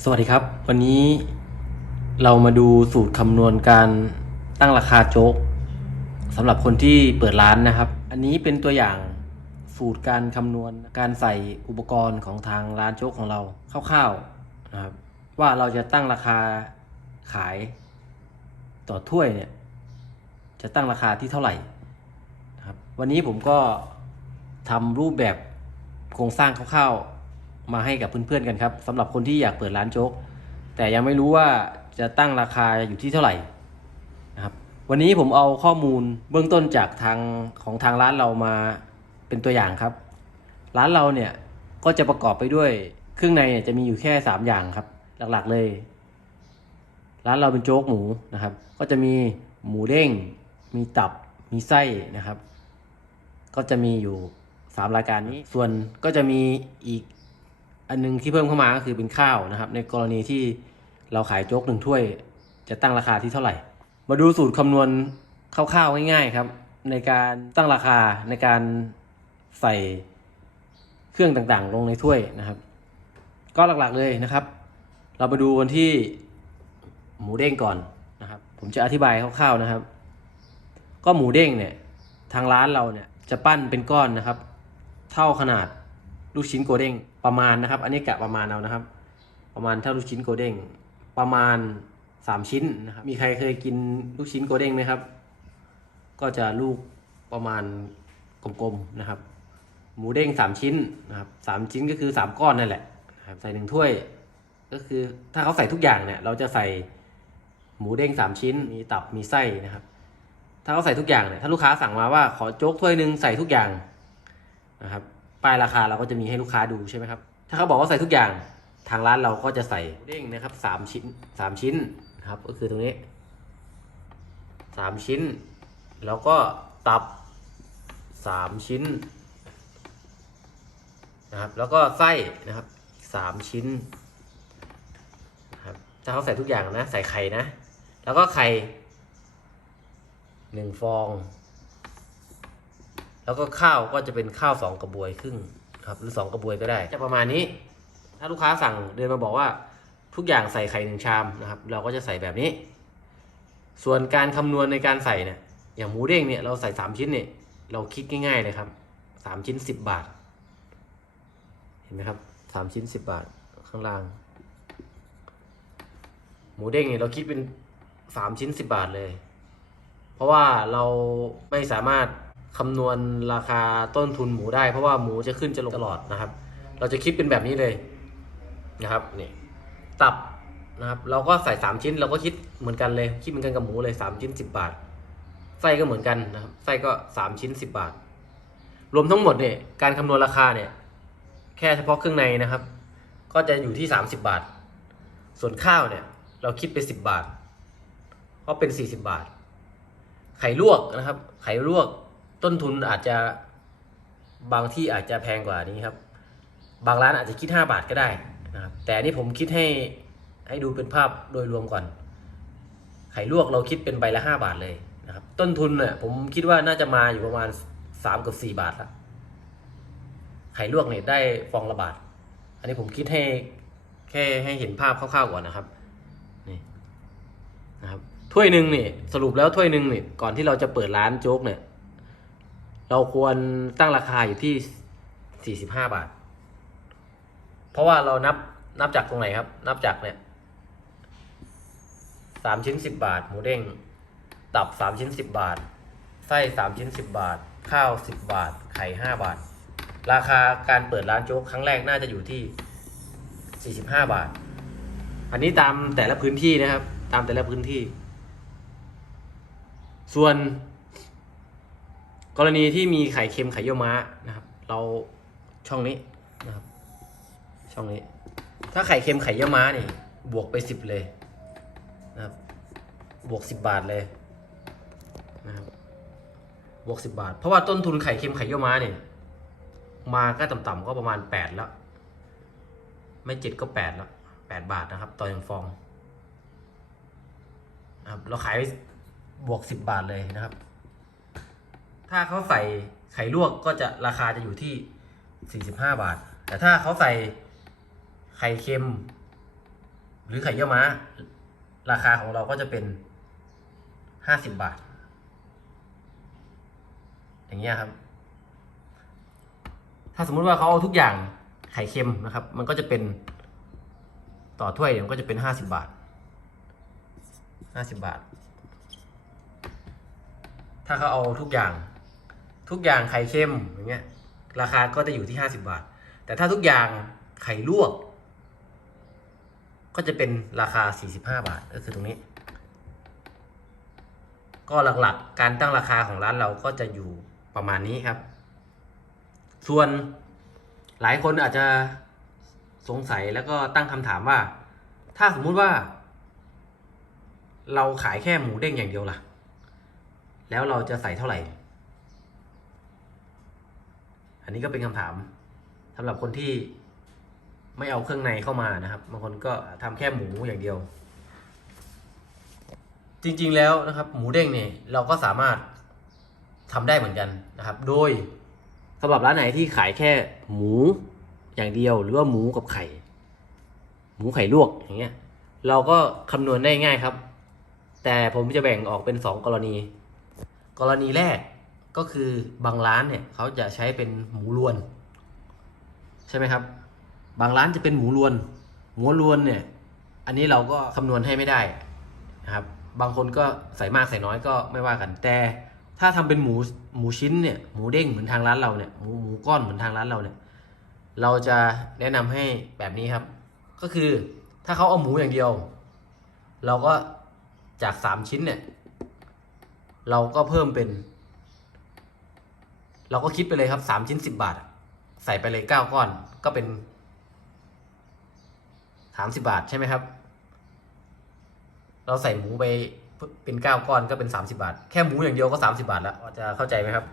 สวัสดีครับ วันนี้เรามาดูสูตรคำนวณการตั้งราคาโจ๊กสำหรับคนที่เปิดร้านนะครับ อันนี้เป็นตัวอย่างสูตรการคำนวณการใส่อุปกรณ์ของทางร้านโจ๊กของเราคร่าวๆนะครับ ว่าเราจะตั้งราคาขายต่อถ้วยเนี่ย จะตั้งราคาที่เท่าไหร่นะครับ วันนี้ผมก็ทำรูปแบบโครงสร้างคร่าวๆ มาให้กับเพื่อนๆกันครับสำหรับคนที่อยากเปิดร้านโจ๊กแต่ยังไม่รู้ว่าจะตั้งราคาอยู่ที่เท่าไหร่นะครับวันนี้ผมเอาข้อมูลเบื้องต้นจากทางของทางร้านเรามาเป็นตัวอย่างครับ ร้านเราเนี่ยก็จะประกอบไปด้วยเครื่องในเนี่ยจะมีอยู่แค่ 3 อย่างครับ หลักๆเลย ร้านเราเป็นโจ๊กหมูนะครับ ก็จะมีหมูเด้ง มีตับมีไส้นะครับ ก็จะมีอยู่ 3 รายการนี้ส่วนก็จะมีอีก อันนึงที่เพิ่มเข้ามาก็คือเป็นข้าวนะครับ ในกรณีที่เราขายโจ๊กหนึ่งถ้วย จะตั้งราคาที่เท่าไหร่ มาดูสูตรคำนวณคร่าวๆง่ายๆครับ ในการตั้งราคาในการใส่เครื่องต่างๆ ลงในถ้วยนะครับ ก็หลักๆเลยนะครับ เรามาดูกันที่หมูเด้งก่อนนะครับ ผมจะอธิบายคร่าวๆนะครับ ก็หมูเด้งเนี่ยทางร้านเราเนี่ยจะปั้นเป็นก้อนนะครับ เท่าขนาดลูกชิ้นโกเด้ง ประมาณนะครับ อันนี้กะประมาณเอานะครับ ประมาณเท่าลูกชิ้นโกเด้งประมาณสามชิ้นนะครับมีใครเคยกินลูกชิ้นโกเด้งไหมครับ ก็จะลูกประมาณกลมๆนะครับ หมูเด้งสามชิ้นนะครับสามชิ้นก็คือสามก้อนนั่นแหละนะครับใส่หนึ่งถ้วย ก็คือถ้าเขาใส่ทุกอย่างเนี่ย เราจะใส่หมูเด้งสามชิ้น มีตับมีไส้นะครับ ถ้าเขาใส่ทุกอย่างเนี่ยถ้าลูกค้าสั่งมาว่าขอโจ๊กถ้วยหนึ่งใส่ทุกอย่างนะครับ ป้ายราคาเราก็จะมีให้ลูกค้าดูใช่ไหมครับ ถ้าเขาบอกว่าใส่ทุกอย่างทางร้านเราก็จะใส่เด้งนะครับสามชิ้นสามชิ้นนะครับ ก็คือตรงนี้สามชิ้น แล้วก็ตับสามชิ้นนะครับ แล้วก็ไส้นะครับสามชิ้นนะครับถ้าเขาใส่ทุกอย่างนะ ใส่ไข่นะ แล้วก็ไข่หนึ่งฟอง แล้วก็ข้าวก็จะเป็นข้าวสองกระบวยครึ่งครับ หรือสองกระบวยก็ได้ จะประมาณนี้ ถ้าลูกค้าสั่งเดินมาบอกว่าทุกอย่างใส่ไข่หนึ่งชามนะครับ เราก็จะใส่แบบนี้ ส่วนการคำนวณในการใส่เนี่ย อย่างหมูเด้งเนี่ยเราใส่สามชิ้นเนี่ยเราคิดง่ายๆเลยครับสามชิ้นสิบบาท เห็นไหมครับสามชิ้นสิบบาทข้างล่าง หมูเด้งเนี่ยเราคิดเป็นสามชิ้นสิบบาทเลย เพราะว่าเราไม่สามารถ คำนวณราคาต้นทุนหมูได้ เพราะว่าหมูจะขึ้นจะลงตลอดนะครับ เราจะคิดเป็นแบบนี้เลยนะครับนี่ตับนะครับ เราก็ใส่สามชิ้นเราก็คิดเหมือนกันเลย คิดเหมือนกันกับหมูเลยสามชิ้นสิบบาทไส้ก็เหมือนกันนะครับไส้ก็สามชิ้นสิบบาท รวมทั้งหมดเนี่ยการคำนวณราคาเนี่ย แค่เฉพาะเครื่องในนะครับ ก็จะอยู่ที่สามสิบาท ส่วนข้าวเนี่ย เราคิดไปสิบบาท ก็เป็นสี่สิบาท ไข่ลวกนะครับ ไข่ลวก ต้นทุนอาจจะบางที่อาจจะแพงกว่านี้ครับ บางร้านอาจจะคิดห้าบาทก็ได้นะครับ แต่นนี่ผมคิดให้ให้ดูเป็นภาพโดยรวมก่อน ไข่ลวกเราคิดเป็นใบละห้าบาทเลยนะครับ ต้นทุนเนี่ยผมคิดว่าน่าจะมาอยู่ประมาณสามกับสี่บาทละไข่ลวกเนี่ยได้ฟองละบาท อันนี้ผมคิดให้แค่ให้เห็นภาพคร่าวๆก่อนนะครับ นี่นะครับ ถ้วยหนึ่งนี่สรุปแล้วถ้วยหนึ่งนี่ก่อนที่เราจะเปิดร้านโจ๊กเนี่ย เราควรตั้งราคาอยู่ที่สี่สิบห้าบาท เพราะว่าเรานับนับจากตรงไหนครับ นับจากเนี่ยสามชิ้นสิบบาท หมูเด้ง ตับสามชิ้นสิบบาท ไส้สามชิ้นสิบบาท ข้าวสิบบาท ไข่ห้าบาท ราคาการเปิดร้านโจ๊กครั้งแรกน่าจะอยู่ที่สี่สิบห้าบาท อันนี้ตามแต่ละพื้นที่นะครับ ตามแต่ละพื้นที่ ส่วน กรณีที่มีไข่เค็มไข่เยี่ยวม้านะครับ เราช่องนี้นะครับ ช่องนี้ ถ้าไข่เค็มไข่เยี่ยวม้านี่ บวกไปสิบเลยนะครับ บวกสิบบาทเลยนะครับบวกสิบบาท เพราะว่าต้นทุนไข่เค็มไข่เยี่ยวม้าเนี่ยมาก็ต่ำๆก็ประมาณแปดแล้ว ไม่เจ็ดก็แปดแล้วแปดบาทนะครับ ต่อหนึ่งฟองนะครับเราขายบวกสิบบาทเลยนะครับ ถ้าเขาใส่ไข่ลวกก็จะราคาจะอยู่ที่ 45 บาท แต่ถ้าเขาใส่ไข่เค็ม หรือไข่เยี่ยวม้า ราคาของเราก็จะเป็นห้าสิบบาท อย่างเงี้ยครับ ถ้าสมมุติว่าเขาเอาทุกอย่างไข่เค็มนะครับ มันก็จะเป็นต่อถ้วยเนี่ยมันก็จะเป็นห้าสิบาทห้าสิบาท ถ้าเขาเอาทุกอย่าง ทุกอย่างไข่เค็มอย่างเงี้ยราคาก็จะอยู่ที่ห้าสิบาท แต่ถ้าทุกอย่างไข่ลวก ก็จะเป็นราคาสี่สิบห้าบาทก็คือตรงนี้ ก็หลักๆการตั้งราคาของร้านเราก็จะอยู่ประมาณนี้ครับ ส่วนหลายคนอาจจะสงสัยแล้วก็ตั้งคำถามว่า ถ้าสมมุติว่า เราขายแค่หมูเด้งอย่างเดียวล่ะ แล้วเราจะใส่เท่าไหร่ อันนี้ก็เป็นคำถามสำหรับคนที่ไม่เอาเครื่องในเข้ามานะครับบางคนก็ทำแค่หมูอย่างเดียว จริงๆแล้วนะครับ หมูเด้งเนี่ยเราก็สามารถทำได้เหมือนกันนะครับ โดยสำหรับร้านไหนที่ขายแค่หมูอย่างเดียว หรือว่าหมูกับไข่ หมูไข่ลวกอย่างเงี้ย เราก็คำนวณได้ง่ายครับ แต่ผมจะแบ่งออกเป็นสองกรณี กรณีแรก ก็คือบางร้านเนี่ยเขาจะใช้เป็นหมูรวน ใช่ไหมครับ บางร้านจะเป็นหมูรวน หมูรวนเนี่ย อันนี้เราก็คำนวณให้ไม่ได้นะครับ บางคนก็ใส่มากใส่น้อยก็ไม่ว่ากัน แต่ถ้าทำเป็นหมูหมูชิ้นเนี่ยหมูเด้งเหมือนทางร้านเราเนี่ยหมูหมูก้อนเหมือนทางร้านเราเนี่ย เราจะแนะนำให้แบบนี้ครับ ก็คือถ้าเขาเอาหมูอย่างเดียว เราก็จากสามชิ้นเนี่ย เราก็เพิ่มเป็น เราก็คิดไปเลยครับสามชิ้นสิบบาท ใส่ไปเลยเก้าก้อนก็เป็นสามสิบาทใช่ไหมครับ เราใส่หมูไปเป็นเก้าก้อนก็เป็นสามสิบาท แค่หมูอย่างเดียวก็สามสิบาทแล้วจะเข้าใจไหมครับ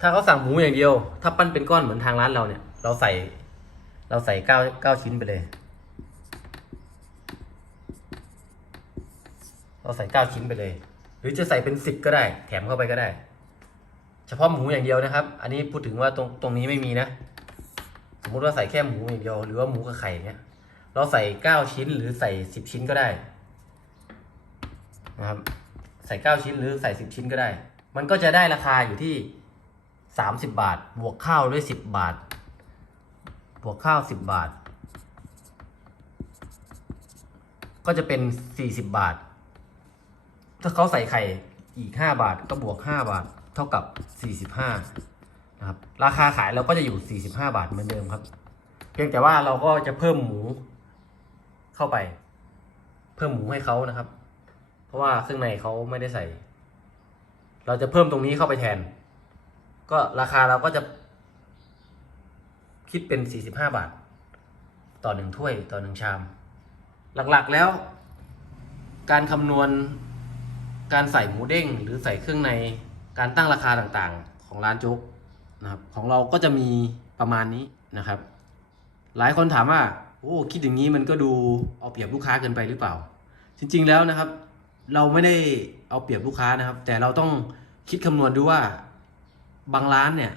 ถ้าเขาสั่งหมูอย่างเดียว ถ้าปั้นเป็นก้อนเหมือนทางร้านเราเนี่ย เราใส่ เราใส่เก้าเก้าชิ้นไปเลย เราใส่เก้าชิ้นไปเลย หรือจะใส่เป็นสิบก็ได้ แถมเข้าไปก็ได้ เฉพาะหมูอย่างเดียวนะครับ อันนี้พูดถึงว่าตรงตรงนี้ไม่มีนะ สมมุติว่าใส่แค่หมูอย่างเดียว หรือว่าหมูกับไข่เนี่ย เราใส่เก้าชิ้นหรือใส่สิบชิ้นก็ได้นะครับ ใส่เก้าชิ้นหรือใส่สิบชิ้นก็ได้ มันก็จะได้ราคาอยู่ที่สามสิบบาท บวกข้าวด้วยสิบบาท บวกข้าวสิบบาท ก็จะเป็นสี่สิบบาท ถ้าเขาใส่ไข่อีกห้าบาทก็บวกห้าบาท เท่ากับสี่สิบห้านะครับราคาขายเราก็จะอยู่สี่สิบาทเหมือนเดิมครับ เพียงแต่ว่าเราก็จะเพิ่มหมูเข้าไป เพิ่มหมูให้เขานะครับ เพราะว่าเครื่องในเขาไม่ได้ใส่ เราจะเพิ่มตรงนี้เข้าไปแทน ก็ราคาเราก็จะ คิดเป็นสี่สิบห้าบาท ต่อหนึ่งถ้วยต่อหนึ่งชาม หลักๆแล้ว การคำนวณการใส่หมูเด้งหรือใส่เครื่องใน การตั้งราคาต่างๆของร้านโจ๊กนะครับของเราก็จะมีประมาณนี้นะครับ หลายคนถามว่าโอ้คิดอย่างนี้มันก็ดูเอาเปรียบลูกค้าเกินไปหรือเปล่า จริงๆแล้วนะครับ เราไม่ได้เอาเปรียบลูกค้านะครับ แต่เราต้องคิดคำนวณดูว่าบางร้านเนี่ย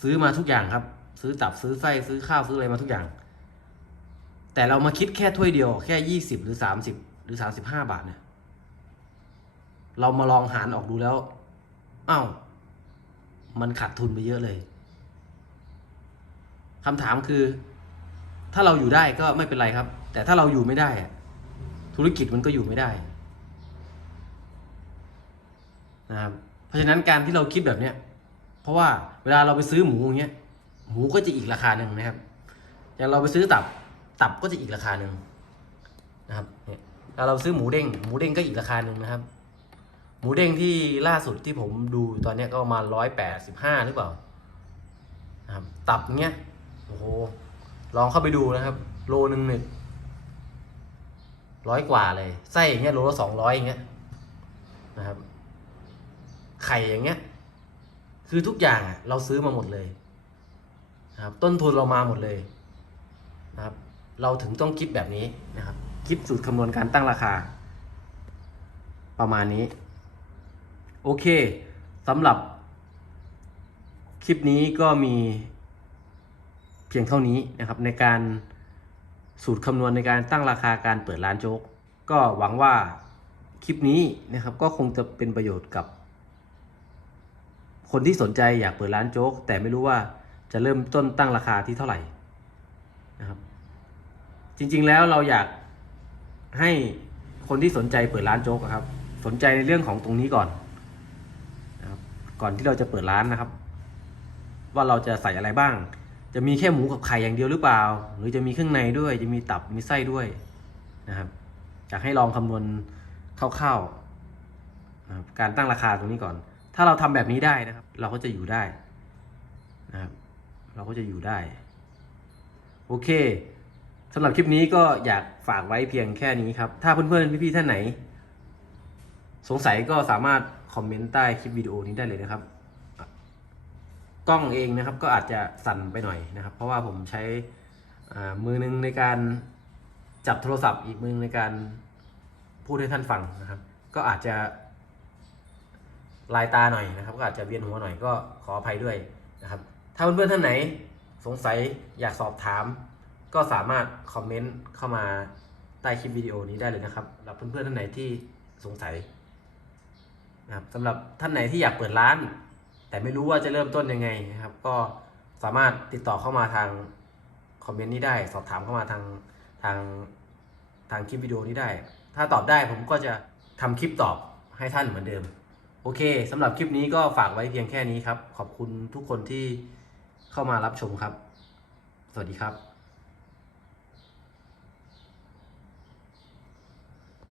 ซื้อมาทุกอย่างครับ ซื้อตับซื้อไส้ซื้อข้าวซื้ออะไรมาทุกอย่าง แต่เรามาคิดแค่ถ้วยเดียวแค่ยี่สิบหรือสามสิบหรือสามสิบห้าบาทเนี่ยเรามาลองหารออกดูแล้ว อ้าวมันขาดทุนไปเยอะเลยคำถามคือ ถ้าเราอยู่ได้ก็ไม่เป็นไรครับ แต่ถ้าเราอยู่ไม่ได้ธุรกิจมันก็อยู่ไม่ได้นะครับเพราะฉะนั้นการที่เราคิดแบบเนี้ยเพราะว่าเวลาเราไปซื้อหมูอย่างเงี้ยหมูก็จะอีกราคาหนึ่งนะครับอย่างเราไปซื้อตับตับก็จะอีกราคาหนึ่งนะครับเนี่ยแล้วเราซื้อหมูเด้งหมูเด้งก็อีกราคาหนึ่งนะครับ มูเด้งที่ล่าสุดที่ผมดูตอนนี้ก็ประมาณร้อยแปดสิบห้าหรือเปล่านะครับตับเงี้ยโอ้โหลองเข้าไปดูนะครับ โลหนึ่งหนึ่งร้อยกว่าเลยไส้อย่างเงี้ยโลละสองร้อยอย่างเงี้ยนะครับ ไข่อย่างเงี้ย คือทุกอย่างเราซื้อมาหมดเลยนะครับ ต้นทุนเรามาหมดเลยนะครับ เราถึงต้องคิดแบบนี้นะครับ คิดสูตรคำนวณการตั้งราคา ประมาณนี้ โอเคสำหรับคลิปนี้ก็มีเพียงเท่านี้นะครับ ในการสูตรคำนวณในการตั้งราคาการเปิดร้านโจ๊ก ก็หวังว่าคลิปนี้นะครับก็คงจะเป็นประโยชน์กับ คนที่สนใจอยากเปิดร้านโจ๊ก แต่ไม่รู้ว่าจะเริ่มต้นตั้งราคาที่เท่าไหร่นะครับ จริงๆแล้วเราอยากให้คนที่สนใจเปิดร้านโจ๊กครับ สนใจในเรื่องของตรงนี้ก่อน ก่อนที่เราจะเปิดร้านนะครับ ว่าเราจะใส่อะไรบ้าง จะมีแค่หมูกับไข่อย่างเดียวหรือเปล่า หรือจะมีเครื่องในด้วย จะมีตับมีไส้ด้วยนะครับอยากให้ลองคำนวณคร่าวๆนะครับการตั้งราคาตรงนี้ก่อน ถ้าเราทำแบบนี้ได้นะครับ เราก็จะอยู่ได้นะครับ เราก็จะอยู่ได้ โอเคสำหรับคลิปนี้ก็อยากฝากไว้เพียงแค่นี้ครับ ถ้าเพื่อนๆพี่ๆท่านไหน สงสัยก็สามารถคอมเมนต์ใต้คลิปวิดีโอนี้ได้เลยนะครับ กล้องเองนะครับก็อาจจะสั่นไปหน่อยนะครับ เพราะว่าผมใช้มือหนึงในการจับโทรศัพท์อีกมือในการพูดให้ท่านฟังนะครับ ก็อาจจะลายตาหน่อยนะครับ ก็อาจจะเวียนหัวหน่อยก็ขออภัยด้วยนะครับ ถ้าเพื่อนๆท่านไหนสงสัยอยากสอบถาม ก็สามารถคอมเมนต์เข้ามาใต้คลิปวิดีโอนี้ได้เลยนะครับสำหรับเพื่อนๆท่านไหนที่สงสัย นะครับสำหรับท่านไหนที่อยากเปิดร้าน แต่ไม่รู้ว่าจะเริ่มต้นยังไงนะครับ ก็สามารถติดต่อเข้ามาทางคอมเมนต์นี้ได้ สอบถามเข้ามาทางทางทางคลิปวิดีโอนี้ได้ ถ้าตอบได้ผมก็จะทำคลิปตอบให้ท่านเหมือนเดิม โอเคสำหรับคลิปนี้ก็ฝากไว้เพียงแค่นี้ครับ ขอบคุณทุกคนที่เข้ามารับชมครับ สวัสดีครับ